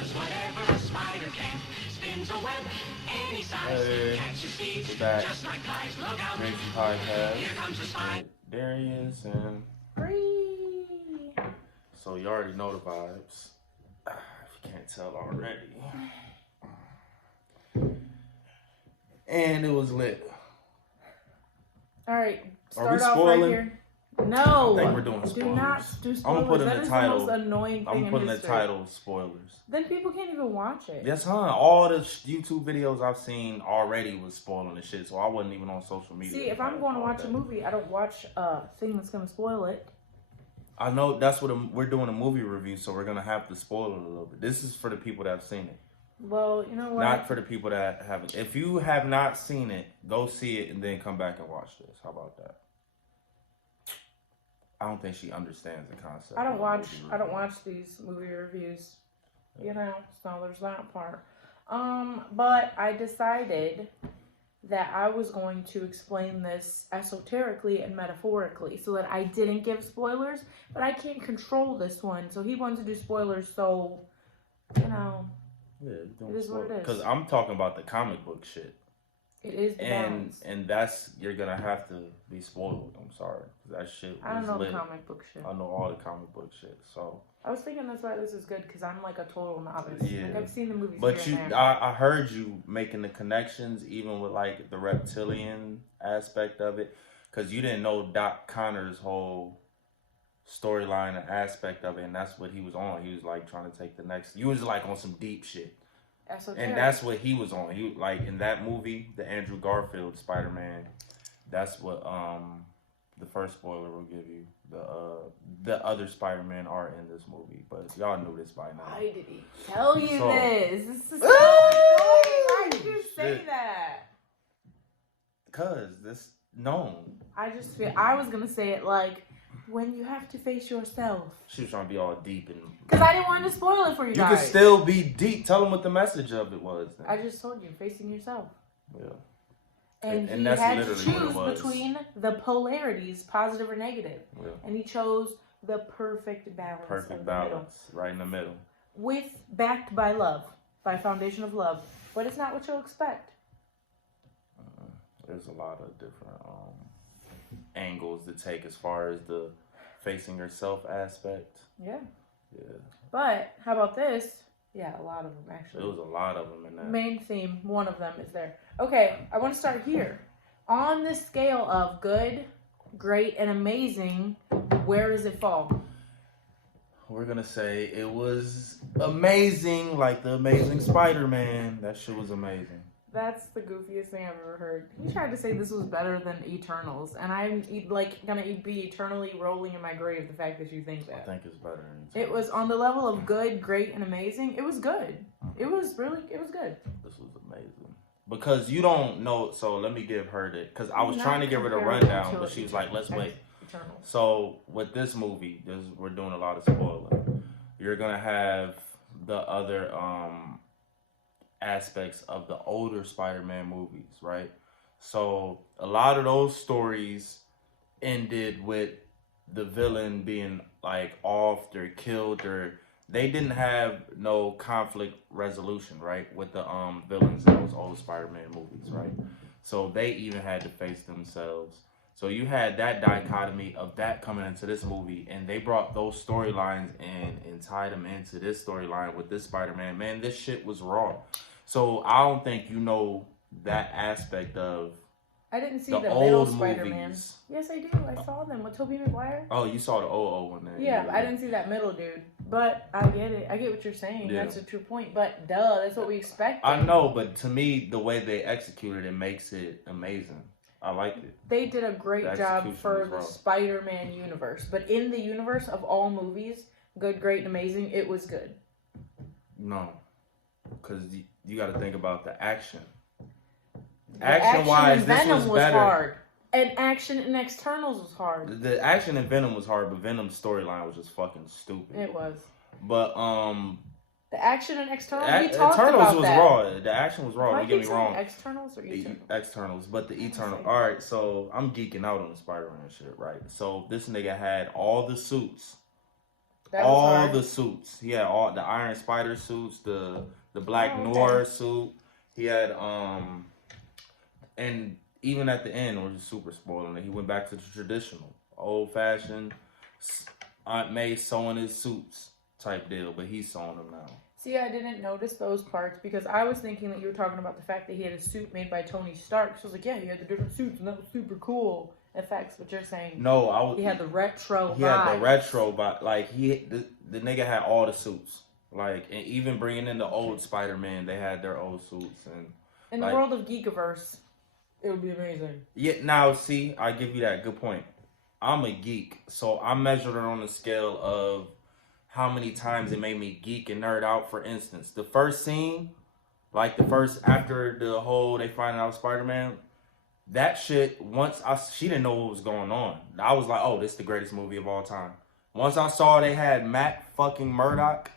Hey, it's back. Drinking podcast with Darius and Free. so you already know the vibes. If you can't tell already. And it was lit. All right, Are we start off spoiling? right here. No, I think we're doing do spoilers. not do I'm spoilers. putting That the is title. the most annoying thing I'm putting in the history. title spoilers. Then people can't even watch it. Yes, huh? All the YouTube videos I've seen already was spoiling the shit, so I wasn't even on social media. See, if I'm going to watch a movie, I don't watch a thing that's going to spoil it. I know that's what we're doing a movie review, so we're gonna have to spoil it a little bit. This is for the people that have seen it. Well, you know what? Not for the people that haven't. If you have not seen it, go see it and then come back and watch this. How about that? I don't think she understands the concept. I don't watch these movie reviews. You know, so there's that part. But I decided that I was going to explain this esoterically and metaphorically so that I didn't give spoilers, but I can't control this one. So he wants to do spoilers, so, you know, Yeah, it is what it is. Because I'm talking about the comic book shit. It is the balance. And that's, you're gonna have to be spoiled. I'm sorry. That shit was I don't know lit. the comic book shit. I know all the comic book shit, so. I was thinking that's why this is good, because I'm like a total novice. Yeah. Like, I've seen the movies But here and there. I heard you making the connections, even with like the reptilian aspect of it, because you didn't know Doc Connor's whole storyline and aspect of it, and that's what he was on. He was like trying to take the next. You was like on some deep shit, Esoteric. and that's what he was on. He like in that movie, the Andrew Garfield Spider-Man. That's what the first spoiler will give you. The other Spider-Man are in this movie, but y'all knew this by now. Why did he tell you So- this? This is so annoying. Why did you say Shit. that? Cause this known. I just feel I was gonna say it like when you have to face yourself. She was trying to be all deep and. Because I didn't want to spoil it for you You guys. can still be deep. Tell them what the message of it was. Then. I just told you, facing yourself. Yeah. And he that's had to literally what it choose was. between the polarities, positive or negative. Yeah. And he chose the perfect balance. Perfect of the middle. balance, right in the middle. Backed by love, by foundation of love. But it's not what you'll expect. There's a lot of different angles to take as far as the facing yourself aspect. Yeah. Yeah. But how about this? Yeah, a lot of them actually. There was a lot of them in that. Main theme, one of them is there. Okay, I want to start here. On this scale of good, great, and amazing, where does it fall? We're gonna say it was amazing, like the Amazing Spider-Man. That shit was amazing. That's the goofiest thing I've ever heard. He tried to say this was better than Eternals, and I'm like gonna be eternally rolling in my grave the fact that you think I that. think it's better than It was on the level of good, great, and amazing. It was good. It was good. This was amazing. Because you don't know, so let me give her the, because I was Not trying to give her the comparable rundown, to but she was like, let's wait. Eternals. So with this movie, we're doing a lot of spoiling. You're gonna have the other aspects of the older Spider-Man movies, right? So a lot of those stories ended with the villain being like off or killed, or they didn't have no conflict resolution, right, with the villains in those old Spider-Man movies, right? So they even had to face themselves. So you had that dichotomy of that coming into this movie, and they brought those storylines and tied them into this storyline with this Spider-Man. Man, this shit was raw. So I don't think you know that aspect of I didn't see the the middle old Spider-Man. movies. Yes, I do. I saw them with Tobey Maguire. Oh, you saw the old one there. Yeah, but I didn't see that middle dude. But I get it. I get what you're saying. Yeah. That's a true point. But duh, that's what we expected. I know, but to me, the way they executed it makes it amazing. I liked it. They did a great The job execution for was the raw. Spider-Man universe. But in the universe of all movies, good, great, and amazing, it was good. No, because you got to think about the action. The Action-wise, in this Venom was was better. hard. And action in Externals was hard. The action in Venom was hard, but Venom's storyline was just fucking stupid. It was. But The action in Externals, we talked Eternals about was that. raw. The action was raw. Why Don't get me keep saying wrong. Externals or Eternals? Externals, but the Eternal. say All right, so I'm geeking out on the Spider-Man shit, right? So this nigga had all the suits That was all hard. the suits. He had all the Iron Spider suits, the Black Oh, okay. Noir suit. He had and even at the end, which is super spoiling it, he went back to the traditional, old fashioned Aunt May sewing his suits type deal, but he's sewing them now. See, I didn't notice those parts because I was thinking that you were talking about the fact that he had a suit made by Tony Stark. So I was like, yeah, he had the different suits, and that was super cool. If that's what you're saying. No, I was. He had the retro. He had the retro, but like the nigga had all the suits. Like, and even bringing in the old Spider-Man, they had their old suits. And in the world of Geekiverse, it would be amazing. Yeah, now see, I give you that. Good point. I'm a geek, so I measured it on the scale of how many times it made me geek and nerd out. For instance, the first scene, like the first after the whole they find out Spider-Man, that shit. She didn't know what was going on. I was like, oh, this is the greatest movie of all time. Once I saw they had Matt fucking Murdock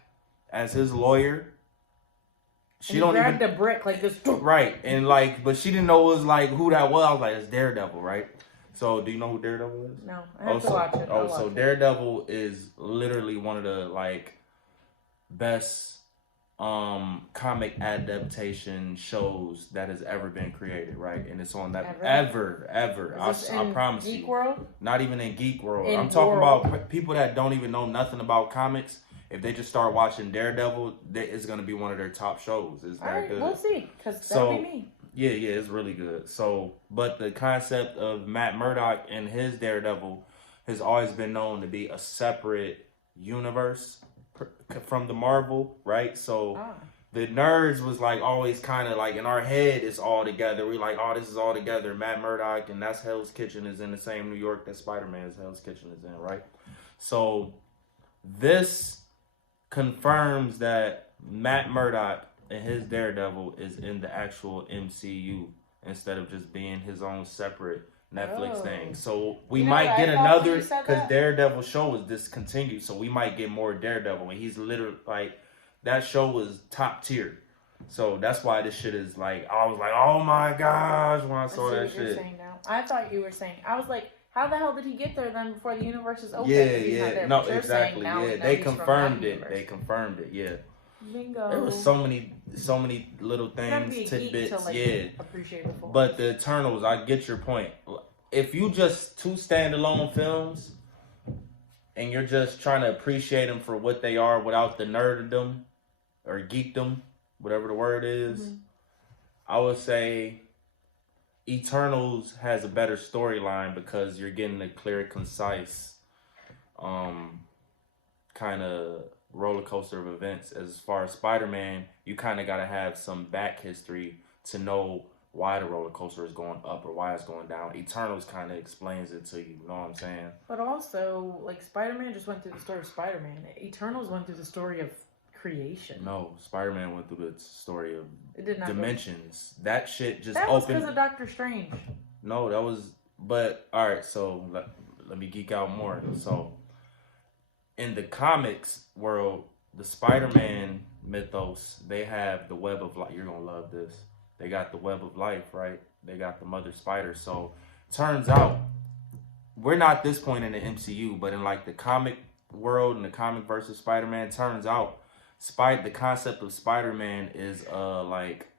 as his lawyer. She don't grabbed a brick like this. Right, and like, but she didn't know it was like who that was. I was like, it's Daredevil, right? So, do you know who Daredevil is? No, I have to watch it. So Daredevil is literally one of the like best comic adaptation shows that has ever been created, right? And it's on that ever. I promise you. Geek World? Not even in Geek World. I'm talking about people that don't even know nothing about comics. If they just start watching Daredevil, it's going to be one of their top shows. It's that good. We'll see, because that'll be me. Yeah, it's really good. So, but the concept of Matt Murdock and his Daredevil has always been known to be a separate universe from the Marvel, right? So, the nerds was like always kind of like in our head, it's all together. We like, oh, this is all together. Matt Murdock and that's Hell's Kitchen is in the same New York that Spider-Man's Hell's Kitchen is in, right? So, this confirms that Matt Murdock and his Daredevil is in the actual MCU instead of just being his own separate Netflix thing. So we might get another, because Daredevil show was discontinued, so we might get more Daredevil. And he's literally like, that show was top tier. So that's why this shit is like, I was like, oh my gosh, when I saw that shit. You're saying now. I thought you were saying, I was like, how the hell did he get there then before the universe is open? Yeah. No, exactly. Yeah, they confirmed it. They confirmed it. Yeah. Bingo. There was so many little things, tidbits. Appreciate the but the Eternals, I get your point. If you just two standalone films and you're just trying to appreciate them for what they are without the nerddom or geekdom, whatever the word is, I would say Eternals has a better storyline because you're getting a clear, concise kind of roller coaster of events. As far as Spider-Man, you kind of got to have some back history to know why the roller coaster is going up or why it's going down. Eternals kind of explains it to you, know what I'm saying? But also, like, Spider-Man just went through the story of Spider-Man. Eternals went through the story of creation. No, Spider-Man went through the story of dimensions. That shit just opened. That was because of Doctor Strange. No, that was... But, alright, so let me geek out more. So, in the comics world, the Spider-Man mythos, they have the web of life. You're going to love this. They got the web of life, right? They got the mother spider. So, turns out, we're not at this point in the MCU, but in like the comic world and the comic versus Spider-Man, turns out the concept of Spider-Man is like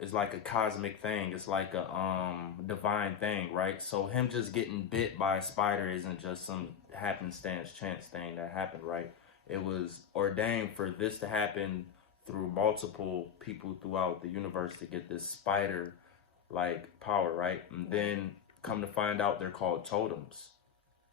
a cosmic thing. It's like a divine thing, right? So him just getting bit by a spider isn't just some happenstance chance thing that happened, right? It was ordained for this to happen through multiple people throughout the universe to get this spider like power, right? And then come to find out they're called totems.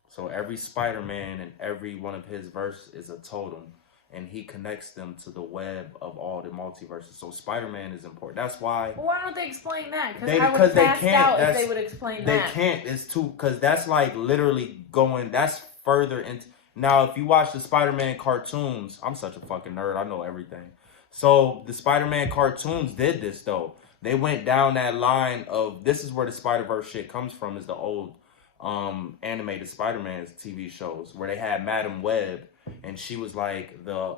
So every Spider-Man and every one of his verse is a totem, and he connects them to the web of all the multiverses. So Spider-Man is important. That's why. Well, why don't they explain that? Because they can't. If they would explain that. They can't. It's too, because that's like literally going. That's further into. Now, if you watch the Spider-Man cartoons, I'm such a fucking nerd. I know everything. So the Spider-Man cartoons did this though. They went down that line of, this is where the Spider-Verse shit comes from, is the old animated Spider-Man's TV shows where they had Madam Web, and she was like the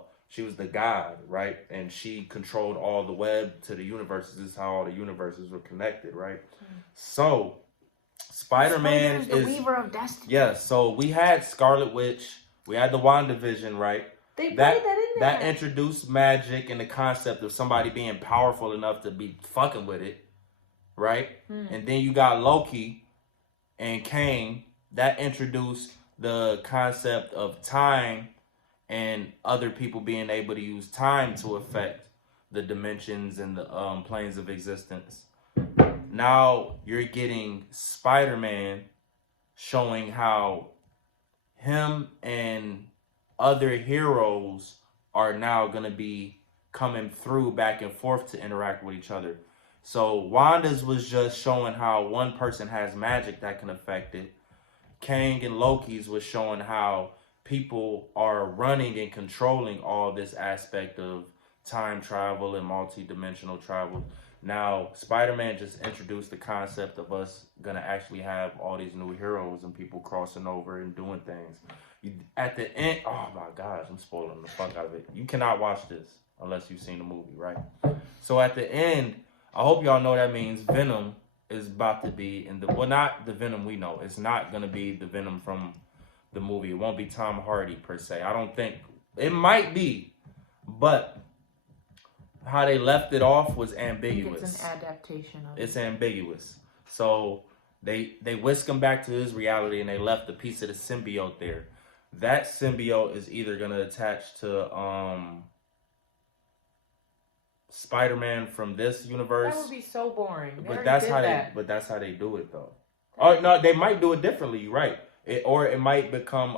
god, right? And she controlled all the web to the universes. This is how all the universes were connected, right? So Spider-Man is the weaver of destiny. Yeah, so we had Scarlet Witch, We had the WandaVision, right? They played that in there. That introduced magic and the concept of somebody being powerful enough to be fucking with it, right? And then you got Loki and Kang. That introduced the concept of time and other people being able to use time to affect the dimensions and the planes of existence. Now you're getting Spider-Man showing how him and other heroes are now going to be coming through back and forth to interact with each other. So Wanda's was just showing how one person has magic that can affect it. Kang and Loki's was showing how people are running and controlling all this aspect of time travel and multi-dimensional travel. Now, Spider-Man just introduced the concept of us going to actually have all these new heroes and people crossing over and doing things. At the end, oh my gosh, I'm spoiling the fuck out of it. You cannot watch this unless you've seen the movie, right? So at the end, I hope y'all know that means Venom is about to be in the, well, not the Venom we know. It's not going to be the Venom from the movie. It won't be Tom Hardy per se. I don't think, it might be, but how they left it off was ambiguous. It's an adaptation of it. It's ambiguous. So they whisk him back to his reality and they left a piece of the symbiote there. That symbiote is either going to attach to Spider-Man from this universe. That would be so boring. But that's how they do it though. Oh no, they might do it differently, you're right. Or it might become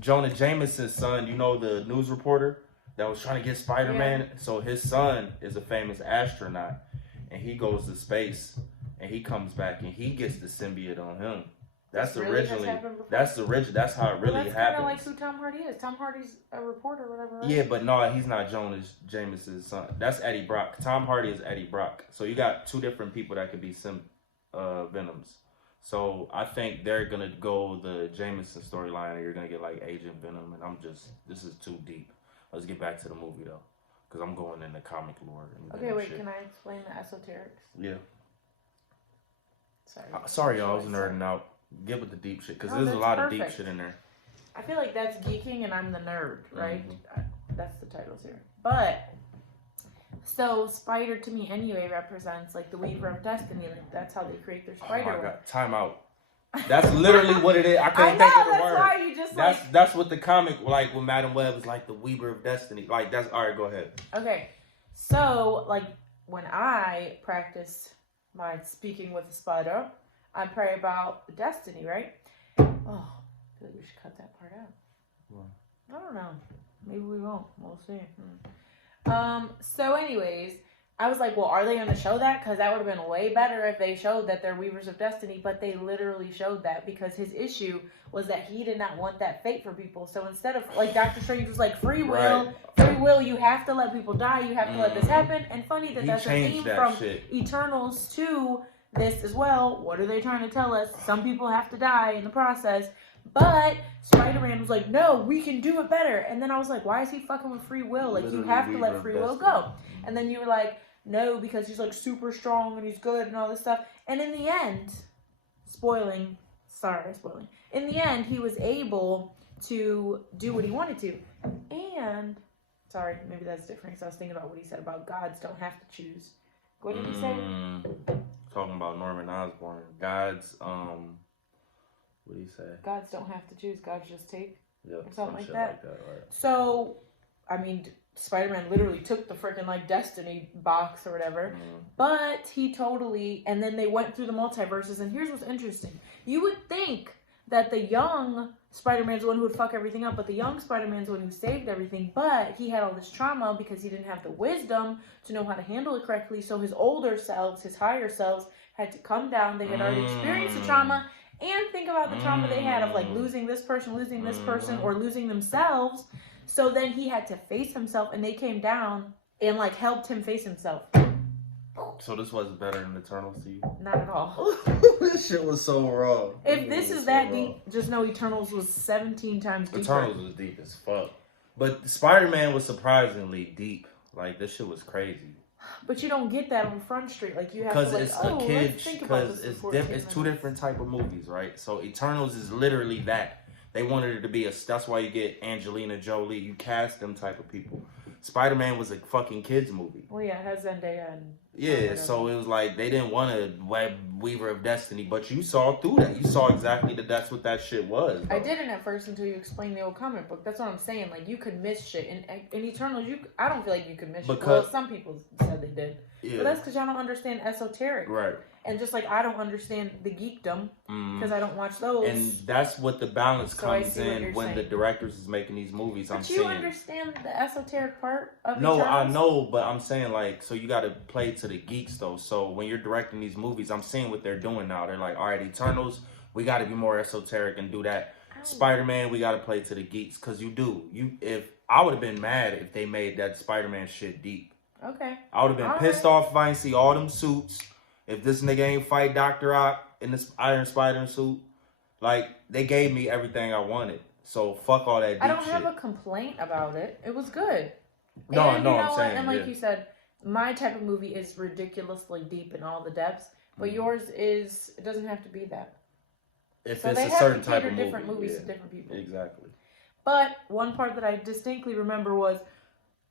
Jonah Jameson's son, you know, the news reporter that was trying to get Spider-Man. Yeah. So his son is a famous astronaut and he goes to space and he comes back and he gets the symbiote on him. That's originally that's how it really that's happens. That's kind of like who Tom Hardy is. Tom Hardy's a reporter or whatever. Right? Yeah, but no, he's not Jonah Jameson's son. That's Eddie Brock. Tom Hardy is Eddie Brock. So you got two different people that could be Venoms. So I think they're gonna go the Jameson storyline, and you're gonna get like Agent Venom. And this is too deep. Let's get back to the movie though, because I'm going into comic lore. Okay, wait. Can I explain the esoterics? Yeah. Sorry, y'all. I was nerding out. Get with the deep shit, because there's a lot of deep shit in there. I feel like that's geeking and I'm the nerd, right? Mm-hmm. That's the titles here. But, so Spider to me anyway represents like the Weaver of Destiny. Like that's how they create their spider. Oh my God. Time out. That's literally what it is. I couldn't think of the word. Why you just that's what the comic, like with Madam Web, is like the Weaver of Destiny. Like that's, all right, go ahead. Okay. So, like when I practice my speaking with a spider, I pray about destiny, right? Oh, I feel like we should cut that part out. What? I don't know. Maybe we won't. We'll see. So anyways, I was like, well, are they going to show that? Because that would have been way better if they showed that they're Weavers of Destiny. But they literally showed that because his issue was that he did not want that fate for people. So instead of, like, Doctor Strange was like, free will, you have to let people die. You have to let this happen. And funny that that's a theme from Eternals to this as well. What are they trying to tell us? Some people have to die in the process. But Spider-Man was like, no, we can do it better. And then I was like, why is he fucking with free will? Like, you have to let free will go. And then you were like, no, because he's like super strong and he's good and all this stuff. And in the end, spoiling. In the end, he was able to do what he wanted to. And, sorry, maybe that's different because I was thinking about what he said about gods don't have to choose. What did he say? Talking about Norman Osborn. Gods, what do you say? Gods don't have to choose. Gods just take. Yep, or something like that. Right. So, I mean, Spider-Man literally took the freaking like Destiny box or whatever. But he totally, and then they went through the multiverses. And here's what's interesting. You would think that the young Spider-Man's the one who would fuck everything up, but the young Spider-Man's the one who saved everything. But he had all this trauma because he didn't have the wisdom to know how to handle it correctly. So his older selves, his higher selves, had to come down. They had already experienced the trauma. And think about the trauma they had of like losing this person, or losing themselves. So then he had to face himself, and they came down and like helped him face himself. So this was better than Eternals to you? Not at all. This shit was so raw. If this is that deep, just know Eternals was 17 times deeper. Eternals was deep as fuck. But Spider-Man was surprisingly deep. Like, this shit was crazy. But you don't get that on Front Street. Like, you have to, like, let's think about this. Because it's two different type of movies, right? So Eternals is literally that. They wanted it to be that's why you get Angelina Jolie. You cast them type of people. Spider-Man was a fucking kids movie. Well, yeah, it has Zendaya and... Yeah, so it was like they didn't want a Web Weaver of Destiny, but you saw through that. You saw exactly that's what that shit was. Bro. I didn't at first until you explained the old comic book. That's what I'm saying. Like, you could miss shit. In Eternals, I don't feel like you could miss shit. Well, some people said they did. Yeah. But that's because y'all don't understand esoteric. Right. And just like I don't understand the geekdom because I don't watch those. And that's what the balance comes in when the directors is making these movies. But you understand the esoteric part of No, I know, but I'm saying like, so you got to play to the geeks though. So when you're directing these movies, I'm seeing what they're doing now. They're like, all right, Eternals, we got to be more esoteric and do that. Spider-Man, we got to play to the geeks because you do. If I would have been mad if they made that Spider-Man shit deep. Okay. I would have been pissed off if I didn't see all them suits. If this nigga ain't fight Dr. Ock in this Iron Spider suit, like, they gave me everything I wanted. So, fuck all that deep shit. I don't have a complaint about it. It was good. No, I'm saying, and like you said, my type of movie is ridiculously deep in all the depths, but yours is, it doesn't have to be that. If so it's they a have certain to type cater of different movie, movies to different people. Exactly. But one part that I distinctly remember was,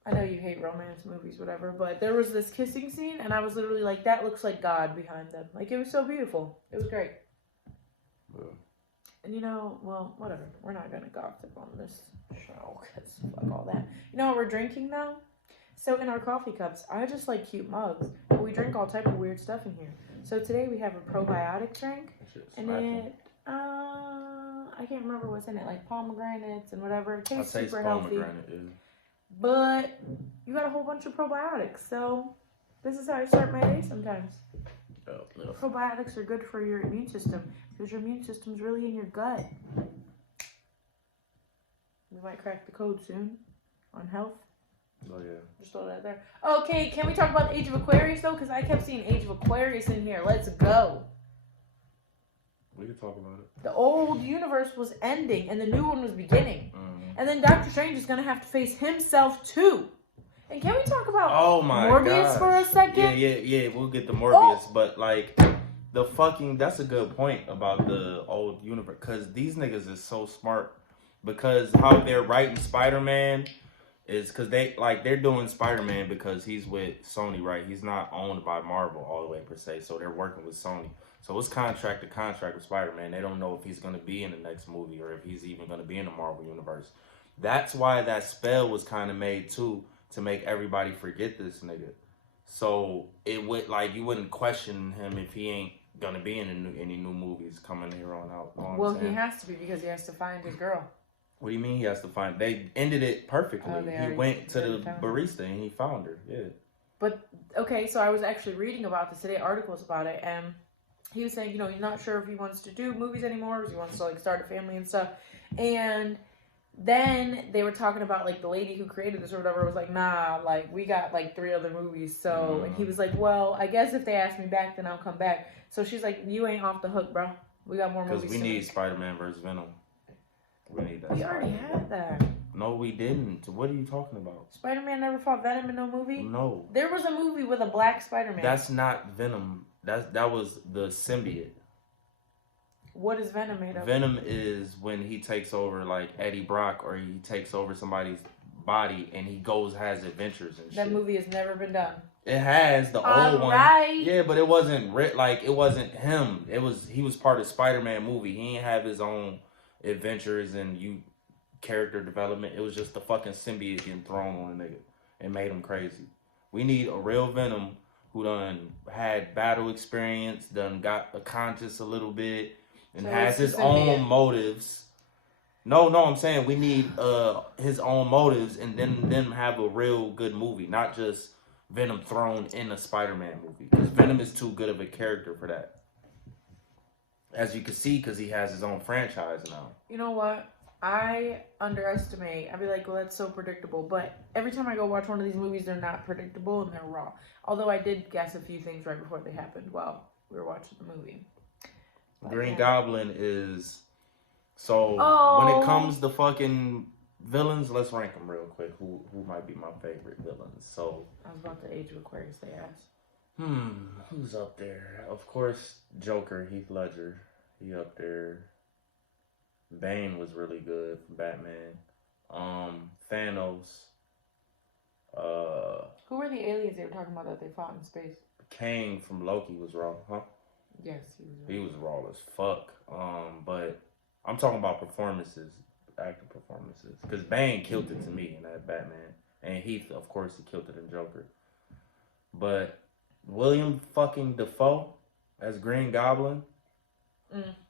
I know you hate romance movies, whatever, but there was this kissing scene, and I was literally like, that looks like God behind them. Like, it was so beautiful. It was great. Yeah. And well, whatever. We're not going to gossip on this show, because fuck all that. You know what we're drinking now? So in our coffee cups, I just like cute mugs, but we drink all type of weird stuff in here. So today we have a probiotic drink, and I can't remember what's in it, like pomegranates and whatever. It tastes super healthy. But you got a whole bunch of probiotics, so this is how I start my day sometimes. Probiotics are good for your immune system because your immune system's really in your gut. We might crack the code soon on health. Oh, yeah. Just throw that there. Okay, can we talk about the Age of Aquarius, though? Because I kept seeing Age of Aquarius in here. Let's go. We can talk about it. The old universe was ending, and the new one was beginning. And then Doctor Strange is going to have to face himself, too. And can we talk about Morbius for a second? Yeah. We'll get to Morbius. But, like, that's a good point about the old universe. Because these niggas is so smart. Because how they're writing Spider-Man is because they're doing Spider-Man because he's with Sony, right? He's not owned by Marvel all the way, per se. So they're working with Sony. So it's contract to contract with Spider-Man. They don't know if he's going to be in the next movie or if he's even going to be in the Marvel universe. That's why that spell was kind of made, too, to make everybody forget this nigga. So it would, you wouldn't question him if he ain't going to be in any new movies coming here on out. Well, he has to be because he has to find his girl. What do you mean he has to find? They ended it perfectly. He went to the barista and he found her. Yeah. But, okay, so I was actually reading about this today, articles about it, and he was saying, he's not sure if he wants to do movies anymore, or he wants to, start a family and stuff. And then they were talking about, the lady who created this or whatever was like, nah, we got, 3 other movies. So, and he was like, well, I guess if they ask me back, then I'll come back. So she's like, you ain't off the hook, bro. We got more movies. Because we need Spider-Man versus Venom. We need that. We already had that. No, we didn't. What are you talking about? Spider-Man never fought Venom in no movie? No. There was a movie with a black Spider-Man. That's not Venom. That was the symbiote. What is Venom made of? Venom is when he takes over Eddie Brock or he takes over somebody's body and he has adventures and shit. That movie has never been done. It has, the old one. Right. Yeah, but it wasn't it wasn't him. He was part of Spider-Man movie. He didn't have his own adventures and character development. It was just the fucking symbiote getting thrown on a nigga and made him crazy. We need a real Venom who done had battle experience, done got a conscious a little bit, and has his own motives. No, I'm saying we need his own motives and then have a real good movie, not just Venom thrown in a Spider-Man movie. Because Venom is too good of a character for that. As you can see, because he has his own franchise now. You know what? I underestimate. I'd be like, well, that's so predictable. But every time I go watch one of these movies, they're not predictable and they're raw. Although I did guess a few things right before they happened while we were watching the movie. Green Goblin is... So, when it comes to fucking villains, let's rank them real quick. Who might be my favorite villains? So... I was about the Age of Aquarius, they asked. Who's up there? Of course, Joker, Heath Ledger. He up there. Bane was really good for Batman. Thanos. Who were the aliens they were talking about that they fought in space? Kang from Loki was raw, huh? Yes, he was. He was raw as fuck. But I'm talking about performances, actor performances. Because Bane killed it to me in that Batman. And Heath, of course, he killed it in Joker. But William fucking Dafoe as Green Goblin.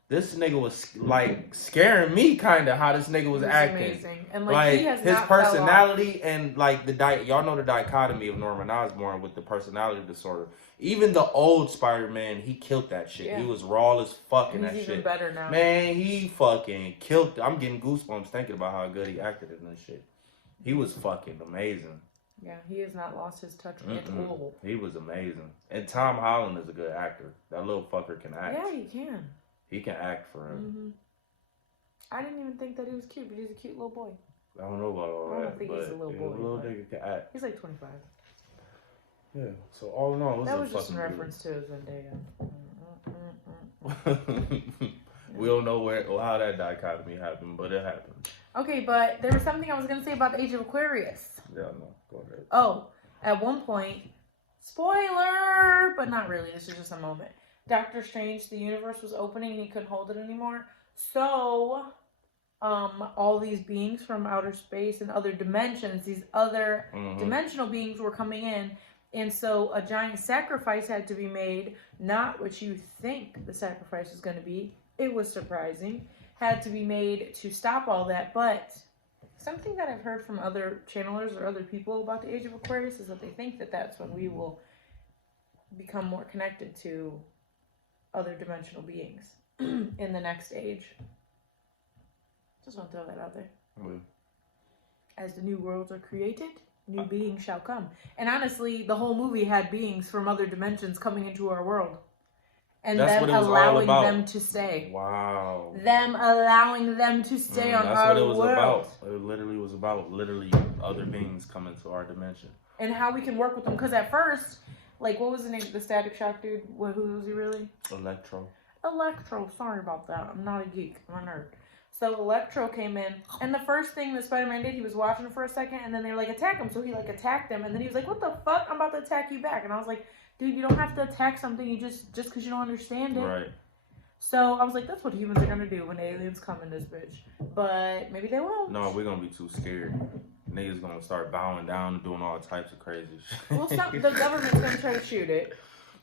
This nigga was like scaring me, kind of how this nigga was acting. Amazing, and like he has his not personality and like y'all know the dichotomy of Norman Osborn with the personality disorder. Even the old Spider-Man, he killed that shit. Yeah. He was raw as fuck in that shit. He's even better now. Man, he fucking killed it. I'm getting goosebumps thinking about how good he acted in this shit. He was fucking amazing. Yeah, he has not lost his touch at all. He was amazing. And Tom Holland is a good actor. That little fucker can act. Yeah, he can. He can act for him. Mm-hmm. I didn't even think that he was cute, but he's a cute little boy. I don't know about all that. I don't think he's a little boy. A little nigga can act. He's like 25. Yeah. So all in all, that was just in reference to Zendaya. We don't know how that dichotomy happened, but it happened. Okay, but there was something I was gonna say about the Age of Aquarius. Yeah, no, go ahead. Oh, at one point, spoiler, but not really. This is just a moment. Doctor Strange, the universe was opening and he couldn't hold it anymore. So, all these beings from outer space and other dimensions, these other dimensional beings were coming in. And so a giant sacrifice had to be made. Not what you think the sacrifice is going to be. It was surprising. Had to be made to stop all that. But something that I've heard from other channelers or other people about the Age of Aquarius is that they think that that's when we will become more connected to other dimensional beings in the next age. Just want to throw that out there. As the new worlds are created, new beings shall come. And honestly, the whole movie had beings from other dimensions coming into our world. And them allowing them to stay. Wow. Them allowing them to stay on our world. That's what it was about. It literally was about other beings coming to our dimension. And how we can work with them. Because at first, like, what was the name of the Static Shock dude? Who was he really? Electro. Sorry about that. I'm not a geek. I'm a nerd. So Electro came in, and the first thing that Spider-Man did, he was watching for a second, and then they were like, attack him. So he like attacked them, and then he was like, what the fuck? I'm about to attack you back. And I was like, dude, you don't have to attack something you just because you don't understand it. Right. So I was like, that's what humans are gonna do when aliens come in this bitch. But maybe they won't. No, we're gonna be too scared. Niggas gonna start bowing down and doing all types of crazy shit. Well, the government's gonna try to shoot it.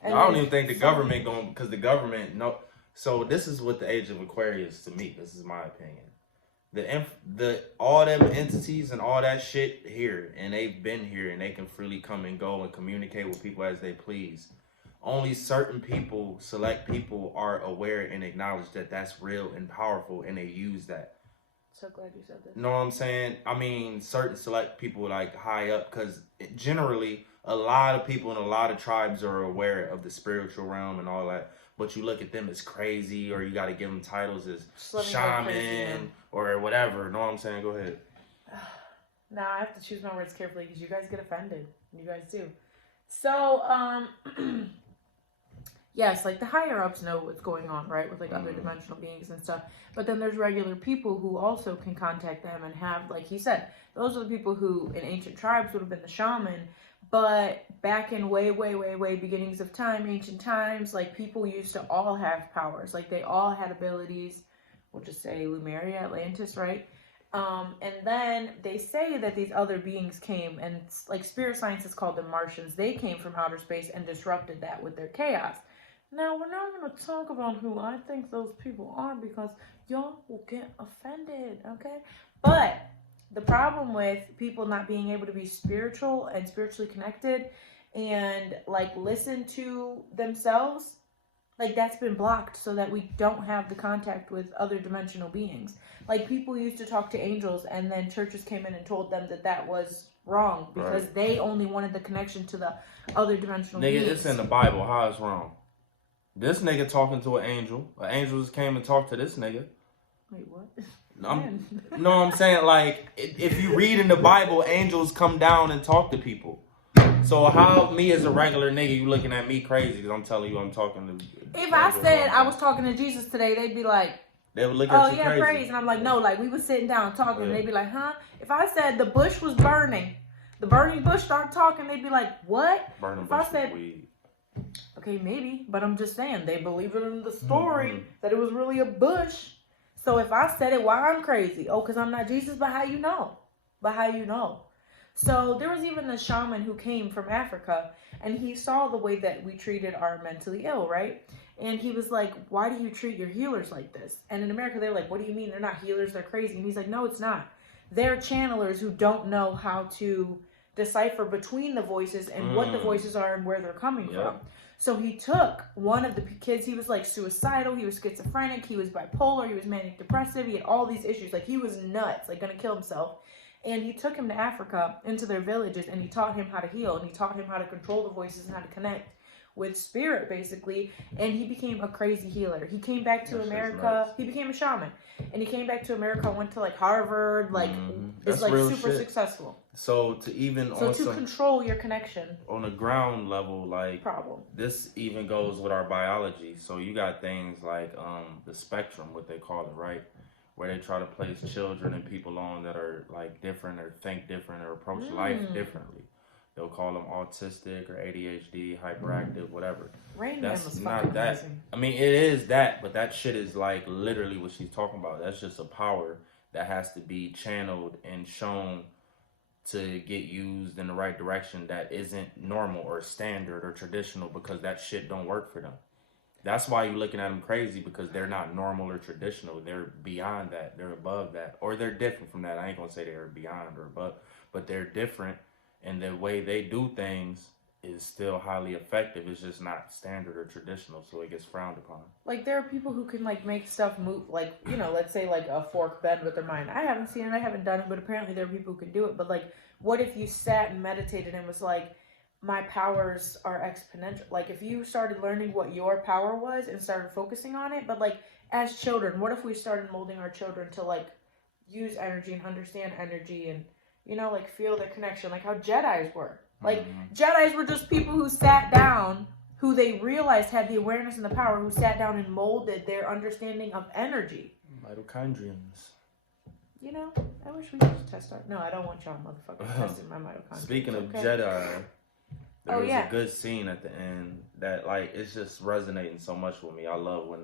No, I don't even think the government going, because the government So this is what the Age of Aquarius to me. This is my opinion. The all them entities and all that shit here, and they've been here, and they can freely come and go and communicate with people as they please. Only certain people, select people, are aware and acknowledge that that's real and powerful, and they use that. So glad you said that. Know what I'm saying? I mean, certain select people like high up, because generally a lot of people in a lot of tribes are aware of the spiritual realm and all that. But you look at them as crazy, or you got to give them titles as shaman or whatever. Know what I'm saying? Go ahead. Now I have to choose my words carefully because you guys get offended. You guys do. So, yes, like the higher ups know what's going on, right? With like other dimensional beings and stuff. But then there's regular people who also can contact them and have, like he said, those are the people who in ancient tribes would have been the shaman. But back in way beginnings of time, ancient times, like people used to all have powers. Like they all had abilities. We'll just say Lemuria, Atlantis, right? And then they say that these other beings came, and like spirit science is called them Martians. They came from outer space and disrupted that with their chaos. Now, we're not going to talk about who I think those people are because y'all will get offended, okay? But the problem with people not being able to be spiritual and spiritually connected and like listen to themselves, like that's been blocked so that we don't have the contact with other dimensional beings. Like people used to talk to angels, and then churches came in and told them that that was wrong because they only wanted the connection to the other dimensional beings. Nigga, it's in the Bible. How it's wrong? This nigga talking to an angel. An angel just came and talked to this nigga. Wait, what? I'm saying, like, if you read in the Bible, angels come down and talk to people. So how, me as a regular nigga, you looking at me crazy because I'm telling you I'm talking to... If I said I was talking to Jesus today, they'd be like, They would look at you yeah, crazy. praise. And I'm like, no, like we was sitting down talking, and they'd be like, huh? If I said the bush was burning, the burning bush started talking, they'd be like, what? Burning if bush I said, is weed. Okay, maybe, but I'm just saying they believe it in the story that it was really a bush. So if I said it, why I'm crazy? Oh, because I'm not Jesus, but how you know? But how you know? So there was even a shaman who came from Africa, and he saw the way that we treated our mentally ill, right? And he was like, why do you treat your healers like this? And in America, they're like, what do you mean? They're not healers, they're crazy. And he's like, no, it's not. They're channelers who don't know how to decipher between the voices and what the voices are and where they're coming from. So he took one of the kids, he was like suicidal, he was schizophrenic, he was bipolar, he was manic depressive, he had all these issues. Like he was nuts, like gonna kill himself. And he took him to Africa, into their villages, and he taught him how to heal, and he taught him how to control the voices and how to connect with spirit, basically. And he became a crazy healer. He came back to America, he became a shaman. And he came back to America, went to like Harvard, like is like super successful. So to even control your connection on the ground level, like problem. This even goes with our biology. So you got things like the spectrum, what they call it, right? Where they try to place children and people on that are like different or think different or approach life differently. They'll call them autistic or ADHD, hyperactive, whatever. That's not that. Amazing. I mean, it is that, but that shit is like literally what she's talking about. That's just a power that has to be channeled and shown to get used in the right direction that isn't normal or standard or traditional, because that shit don't work for them. That's why you're looking at them crazy, because they're not normal or traditional. They're beyond that. They're above that. Or they're different from that. I ain't going to say they're beyond or above, but they're different. And the way they do things is still highly effective. It's just not standard or traditional, so it gets frowned upon. Like, there are people who can, like, make stuff move, like, you know, let's say, like, a fork bend with their mind. I haven't seen it, I haven't done it, but apparently there are people who can do it. But, like, what if you sat and meditated and was like, my powers are exponential? Like, if you started learning what your power was and started focusing on it, but, like, as children, what if we started molding our children to, like, use energy and understand energy and, you know, like, feel the connection, like how Jedis were. Like, Jedis were just people who sat down, who they realized had the awareness and the power, who sat down and molded their understanding of energy. Mitochondrians. You know, I wish we could test our... No, I don't want y'all motherfuckers testing my mitochondria. Speaking of Jedi, there was a good scene at the end that, like, it's just resonating so much with me. I love when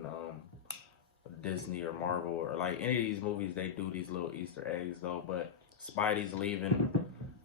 Disney or Marvel or, like, any of these movies, they do these little Easter eggs, though. But Spidey's leaving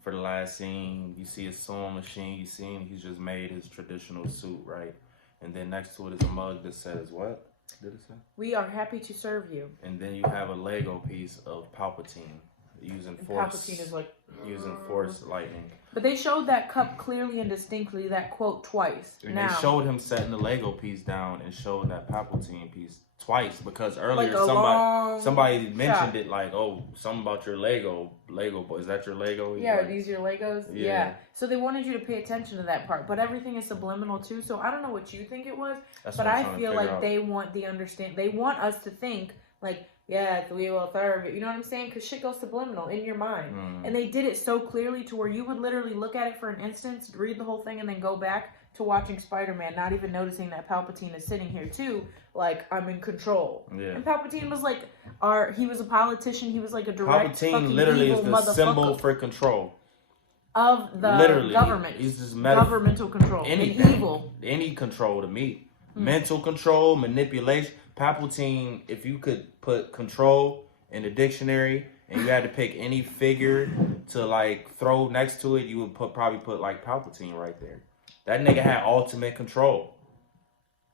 for the last scene. You see his sewing machine. You see him, he's just made his traditional suit, right? And then next to it is a mug that says, what did it say? We are happy to serve you. And then you have a Lego piece of Palpatine using force. Palpatine is like... using force lightning. But they showed that cup clearly and distinctly, that quote, twice. And they showed him setting the Lego piece down and showed that Palpatine piece twice, because earlier like somebody mentioned it, like, oh, something about your Lego boy. Is that your Lego? Yeah, are these your Legos? Yeah. So they wanted you to pay attention to that part, but everything is subliminal too. So I don't know what you think it was, but I feel like they want they want us to think like, yeah, we will serve it. You know what I'm saying? Because shit goes subliminal in your mind. And they did it so clearly to where you would literally look at it for an instant, read the whole thing, and then go back to watching Spider-Man, not even noticing that Palpatine is sitting here too, like, I'm in control. Yeah. And Palpatine was like, he was a politician, he was like a direct Palpatine literally is the symbol for control. Of the government. He's just governmental control. Anything. Evil. Any control to me. Mental control, manipulation. Palpatine, if you could put control in the dictionary and you had to pick any figure to, like, throw next to it, you would probably put like Palpatine right there. That nigga had ultimate control.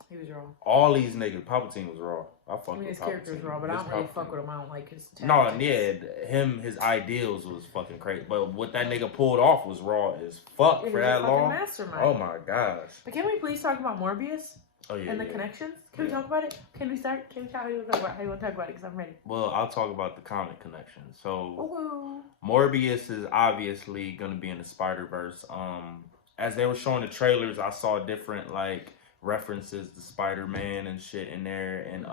He was raw. All these niggas, Palpatine was raw. His character was raw, but I don't really fuck with him. I don't like his tactics. No, yeah, his ideals was fucking crazy. But what that nigga pulled off was raw as fuck for that long. Mastermind. Oh my gosh. But can we please talk about Morbius? Oh, yeah, and the connections? Can we talk about it? Can we start? Can we talk? How you want to talk about it? How you want to talk about it? Because I'm ready. Well, I'll talk about the comic connection. So, Ooh. Morbius is obviously going to be in the Spider-Verse. As they were showing the trailers, I saw different, like, references to Spider-Man and shit in there. And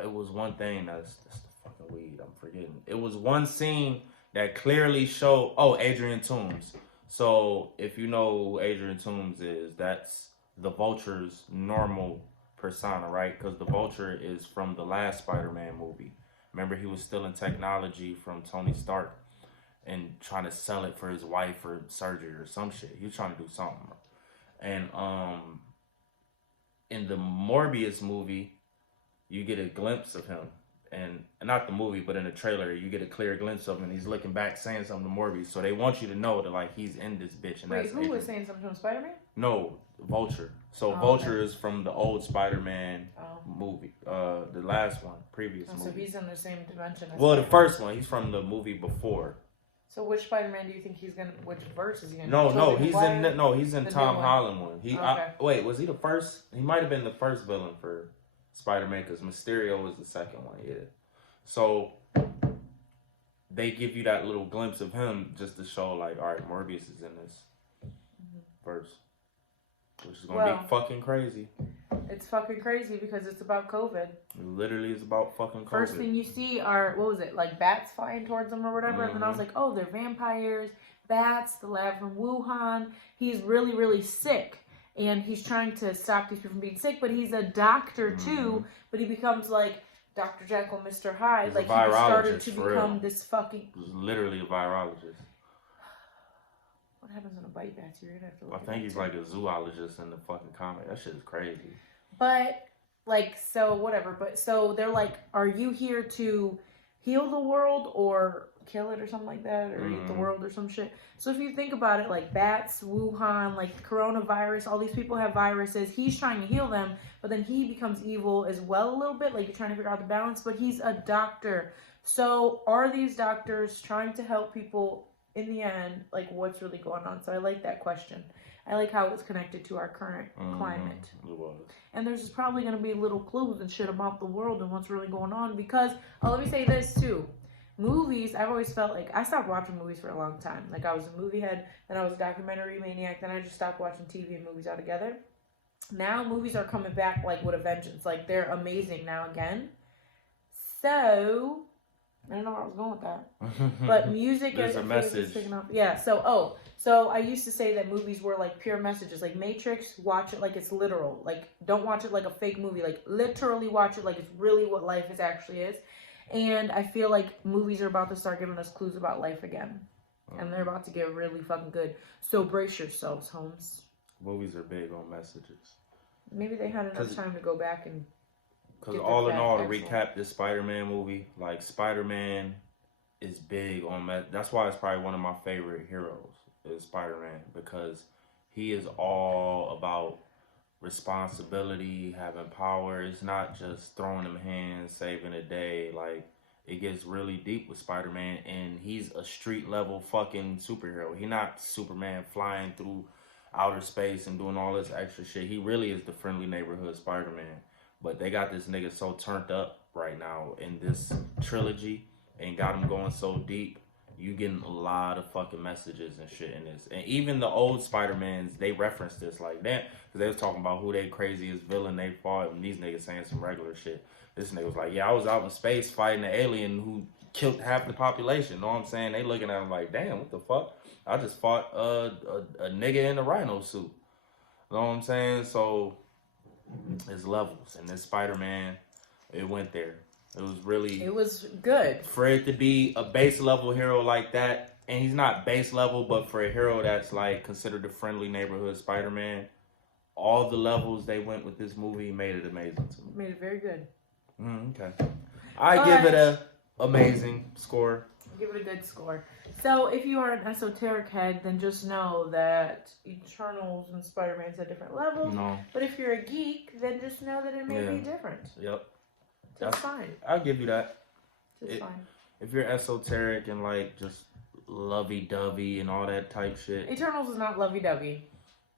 it was one thing that's the fucking weed. I'm forgetting. It was one scene that clearly showed, Adrian Toomes. So, if you know who Adrian Toomes is, that's the Vulture's normal persona, right? Because the Vulture is from the last Spider-Man movie. Remember, he was stealing technology from Tony Stark and trying to sell it for his wife for surgery or some shit. He was trying to do something. And in the Morbius movie, you get a glimpse of him. And not the movie, but in the trailer, you get a clear glimpse of him. And he's looking back, saying something to Morbius. So they want you to know that, like, he's in this bitch. And wait, that's who Adrian. was saying something to Spider-Man? No, Vulture. So Oh, Vulture okay. is from the old Spider-Man movie, the last one, previous Oh, so movie. he's in the same dimension as Well, the Spider-Man. first one, he's from the movie before. So which Spider-Man do you think he's gonna? Which verse is he gonna? No, Tobey he's Maguire? in he's in The Tom new one. Holland one. Okay. Wait, was he the first? He might have been the first villain for Spider-Man because Mysterio was the second one. Yeah. So they give you that little glimpse of him just to show, like, all right, Morbius is in this verse, which is gonna be fucking crazy. It's fucking crazy because it's about COVID. It literally is about fucking COVID. First thing you see are, what was it, like bats flying towards them or whatever, and then I was like, oh, they're vampires, bats, the lab from Wuhan. He's really, really sick, and he's trying to stop these people from being sick, but he's a doctor too, but he becomes like Dr. Jekyll, Mr. Hyde. He's like a he started virologist, to for become real. this fucking... He's literally a virologist. What happens when a bite bats you? You're gonna have to look I at think that he's too. like a zoologist in the fucking comic. That shit is crazy. But, like, so, whatever. But, so, they're like, are you here to heal the world or kill it or something like that? Or eat the world or some shit? So, if you think about it, like, bats, Wuhan, like, coronavirus, all these people have viruses. He's trying to heal them, but then he becomes evil as well a little bit. Like, you're trying to figure out the balance, but he's a doctor. So, are these doctors trying to help people in the end? Like, what's really going on? So, I like that question. I like how it's connected to our current climate. It was. And there's probably going to be little clues and shit about the world and what's really going on. Because, let me say this too. Movies, I've always felt like, I stopped watching movies for a long time. Like, I was a movie head, then I was a documentary maniac, then I just stopped watching TV and movies altogether. Now, movies are coming back, like, with a vengeance. Like, they're amazing now again. So, I don't know where I was going with that. But music There's is a message. picking up. Yeah, so I used to say that movies were like pure messages. Like Matrix, watch it like it's literal. Like, don't watch it like a fake movie. Like, literally watch it like it's really what life actually is. And I feel like movies are about to start giving us clues about life again. And they're about to get really fucking good. So brace yourselves, Holmes. Movies are big on messages. Maybe they had enough time to go back and... Because Get the all in all, to excellent. recap this Spider-Man movie, like, Spider-Man is big on that's why it's probably one of my favorite heroes is Spider-Man, because he is all about responsibility, having power. It's not just throwing them hands, saving a day. Like, it gets really deep with Spider-Man, and he's a street level fucking superhero. He's not Superman flying through outer space and doing all this extra shit. He really is the friendly neighborhood Spider-Man. But they got this nigga so turned up right now in this trilogy and got him going so deep. You getting a lot of fucking messages and shit in this. And even the old Spider-Mans, they referenced this like that. Because they was talking about who they craziest villain they fought. And these niggas saying some regular shit. This nigga was like, yeah, I was out in space fighting an alien who killed half the population. Know what I'm saying? They looking at him like, damn, what the fuck? I just fought a nigga in a rhino suit. Know what I'm saying? So... it's levels, and this Spider-Man, it went there. It was really... it was good. For it to be a base level hero like that, and he's not base level, but for a hero that's like considered the friendly neighborhood Spider-Man, all the levels they went with this movie made it amazing to me. Made it very good. Okay. I give it a amazing score. Give it a good score. So, if you are an esoteric head, then just know that Eternals and Spider-Man's at different levels. No. But if you're a geek, then just know that it may be different. Yep. Just fine. I'll give you that. Just fine. If you're esoteric and like just lovey-dovey and all that type shit. Eternals is not lovey-dovey.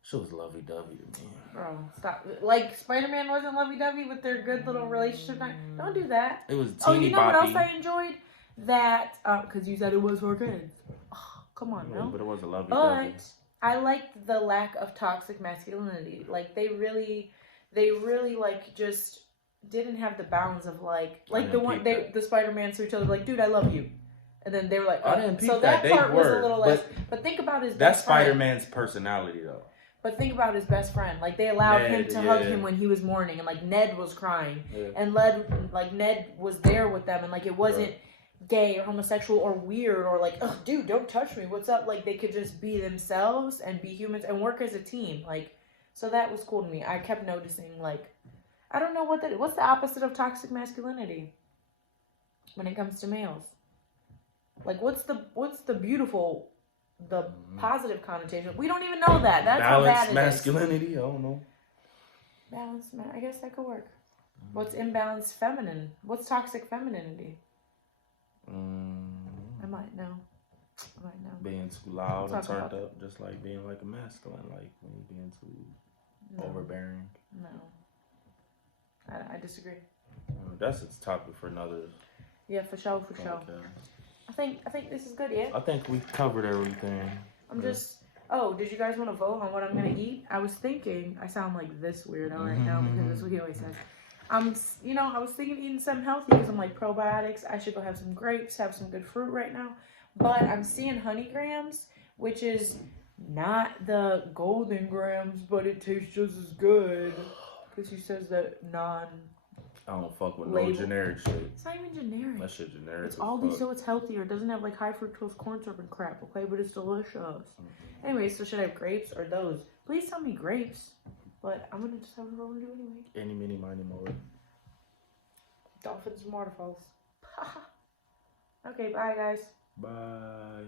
She was lovey-dovey to me. Bro, stop. Like, Spider-Man wasn't lovey-dovey with their good little relationship. Don't do that. It was Oh, teeny you know what else boppy. I enjoyed? That, because you said it was for kids. Oh, come on, Yeah, no? but it was a lovey-dovey. But I liked the lack of toxic masculinity. Like, they really, like, just didn't have the balance of, like the one, the Spider-Man to each other, like, dude, I love you. And then they were like, I didn't peep so that. that They part was a were, little less. But think about his That's best friend. Spider-Man's personality, though. But think about his best friend. Like, they allowed him Ned, to hug yeah. him when he was mourning, and like Ned was crying, Yeah. and Ned was there with them, and like it wasn't gay or homosexual or weird or like, oh, dude, don't touch me. What's up? Like, they could just be themselves and be humans and work as a team. Like, so that was cool to me. I kept noticing, like, I don't know what's the opposite of toxic masculinity when it comes to males. Like, what's the beautiful, the positive connotation? We don't even know that. That's how bad it is. Balanced masculinity. I don't know. Balanced, I guess that could work. What's imbalanced feminine? What's toxic femininity? I might know. Being too loud We'll and talk turned about up, just like being like a masculine, like when you're being too overbearing. No. I disagree. That's a topic for another. Yeah, for sure. I think this is good, yeah? I think we covered everything. I'm just... Oh, did you guys want to vote on what I'm going to eat? I was thinking... I sound like this weirdo right now because that's what he always says. I was thinking eating something healthy because I'm like probiotics. I should go have some grapes, have some good fruit right now. But I'm seeing honey grams, which is not the golden grams, but it tastes just as good. Because he says that I don't fuck with label. no generic shit. It's not even generic. That shit generic. It's Aldi, so it's healthier. It doesn't have like high fructose corn syrup and crap, okay? But it's delicious. Anyway, so should I have grapes or those? Please tell me grapes. But I'm gonna just have a roll and do anyway. Any, mini, miny, moe. Dolphins and waterfalls. Okay, bye guys. Bye.